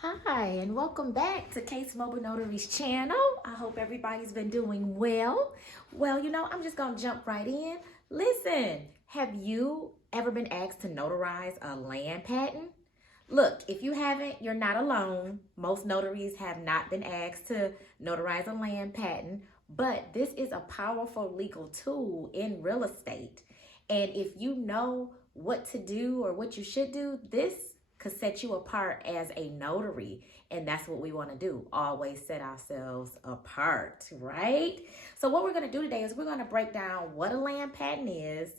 Hi, and welcome back to Kace Mobile Notary's channel. I hope everybody's been doing well. I'm just going to jump right in. Listen, have you ever been asked to notarize a land patent? Look, if you haven't, you're not alone. Most notaries have not been asked to notarize a land patent, but this is a powerful legal tool in real estate. And if you know what to do or what you should do, this could set you apart as a notary. And that's what we want to do. Always set ourselves apart, right? So what we're going to do today is we're going to break down what a land patent is,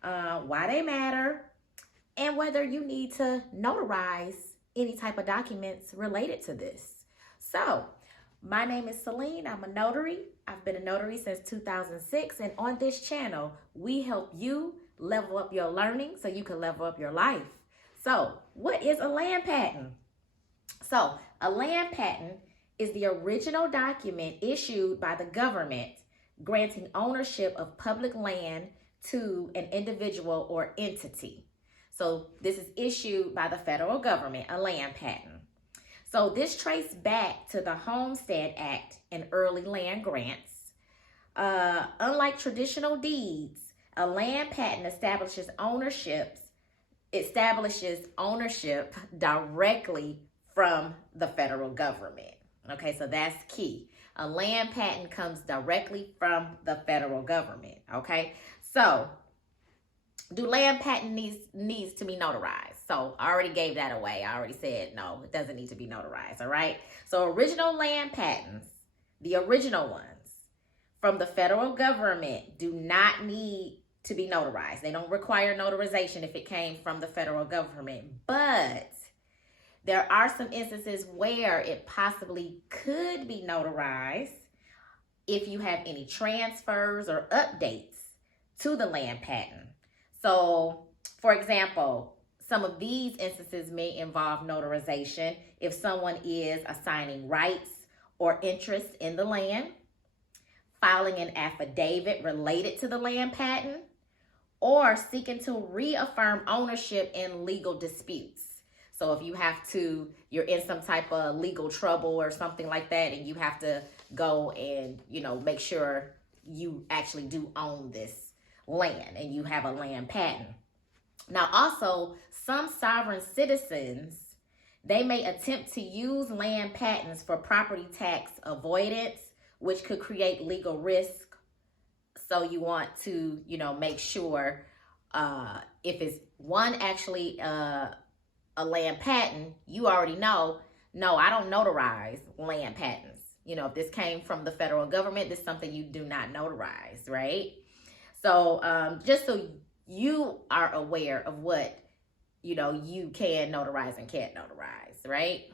why they matter, and whether you need to notarize any type of documents related to this. So my name is Celine. I'm a notary. I've been a notary since 2006. And on this channel, we help you level up your learning so you can level up your life. So what is a land patent? So a land patent is the original document issued by the government granting ownership of public land to an individual or entity. So this is issued by the federal government, a land patent. So this traced back to the Homestead Act and early land grants. Unlike traditional deeds, a land patent establishes ownership directly from the federal government. Okay, so that's key. A land patent comes directly from the federal government. Okay, so do land patent needs to be notarized? So I already gave that away. I already said no, it doesn't need to be notarized. All right, so original land patents, the original ones from the federal government, do not need to be notarized. They don't require notarization if it came from the federal government, but there are some instances where it possibly could be notarized if you have any transfers or updates to the land patent. So, for example, some of these instances may involve notarization if someone is assigning rights or interest in the land, filing an affidavit related to the land patent, or seeking to reaffirm ownership in legal disputes. So if you're in some type of legal trouble or something like that, and you have to go and, make sure you actually do own this land and you have a land patent. Now, also, some sovereign citizens, they may attempt to use land patents for property tax avoidance, which could create legal risk. So you want to, make sure if it's one actually a land patent, you already know, no, I don't notarize land patents. If this came from the federal government, this is something you do not notarize, right? So just so you are aware of what, you can notarize and can't notarize, right?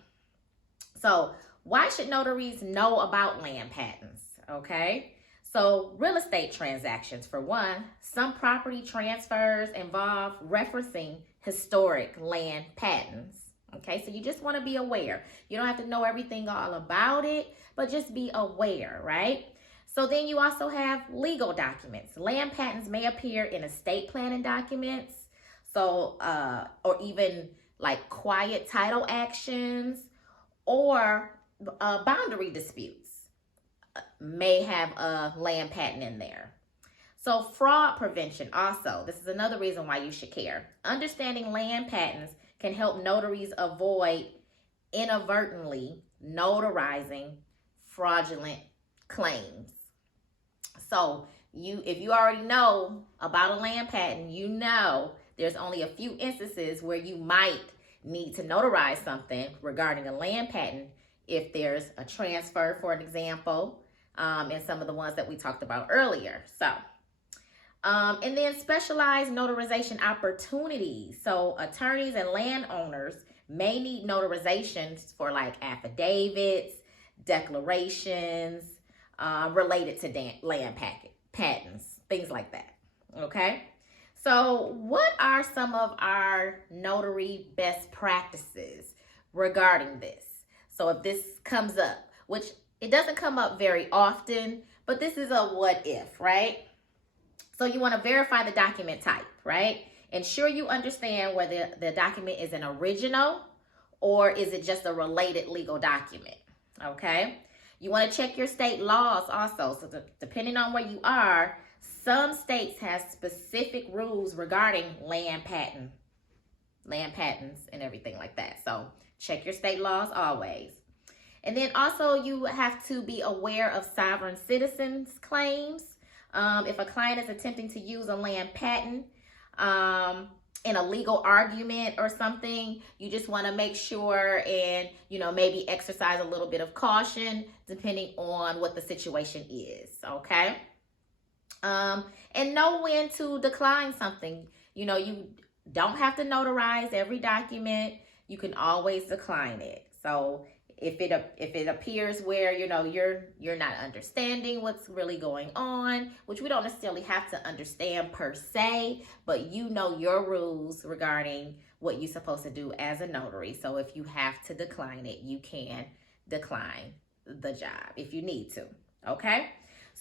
So why should notaries know about land patents, okay? So real estate transactions, for one, some property transfers involve referencing historic land patents. Okay, so you just want to be aware. You don't have to know everything all about it, but just be aware, right? So then you also have legal documents. Land patents may appear in estate planning documents, so or even like quiet title actions or boundary disputes may have a land patent in there. So fraud prevention also, this is another reason why you should care. Understanding land patents can help notaries avoid inadvertently notarizing fraudulent claims. So if you already know about a land patent, there's only a few instances where you might need to notarize something regarding a land patent if there's a transfer, for an example, and some of the ones that we talked about earlier. So, and then specialized notarization opportunities. So attorneys and landowners may need notarizations for like affidavits, declarations, related to land patents, things like that, okay? So what are some of our notary best practices regarding this? So if this comes up, which it doesn't come up very often, but this is a what if, right? So you want to verify the document type, right? Ensure you understand whether the document is an original or is it just a related legal document? Okay. You want to check your state laws also. So depending on where you are, some states have specific rules regarding land patents and everything like that. So check your state laws always. And then also you have to be aware of sovereign citizens claims. If a client is attempting to use a land patent in a legal argument or something, you just want to make sure and, maybe exercise a little bit of caution depending on what the situation is, okay? And know when to decline something. You don't have to notarize every document. You can always decline it. So if it appears where you're not understanding what's really going on, which we don't necessarily have to understand per se, but your rules regarding what you're supposed to do as a notary. So if you have to decline it, you can decline the job if you need to. Okay,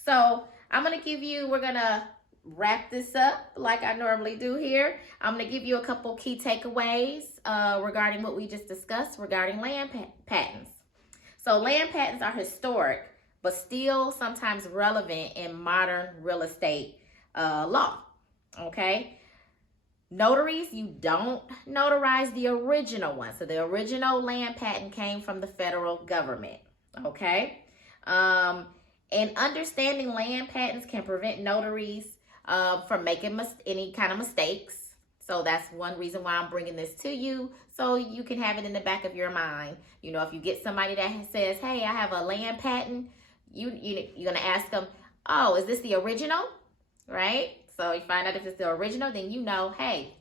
so we're gonna wrap this up like I normally do here. I'm going to give you a couple key takeaways regarding what we just discussed regarding land patents. So land patents are historic, but still sometimes relevant in modern real estate law. Okay. Notaries, you don't notarize the original one. So the original land patent came from the federal government. Okay. And understanding land patents can prevent notaries from making any kind of mistakes. So that's one reason why I'm bringing this to you, so you can have it in the back of your mind. If you get somebody that says, hey, I have a land patent, you're going to ask them, oh, is this the original? Right? So you find out if it's the original, then hey,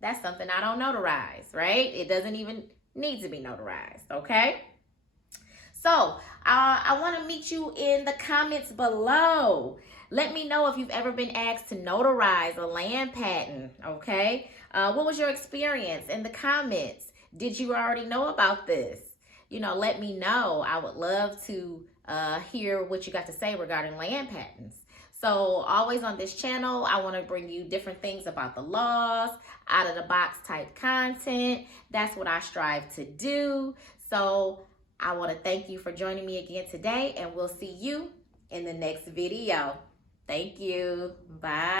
that's something I don't notarize, right? It doesn't even need to be notarized, okay? So I want to meet you in the comments below. Let me know if you've ever been asked to notarize a land patent, okay? What was your experience in the comments? Did you already know about this? Let me know. I would love to hear what you got to say regarding land patents. So always on this channel, I want to bring you different things about the laws, out of the box type content. That's what I strive to do. So I want to thank you for joining me again today, and we'll see you in the next video. Thank you. Bye.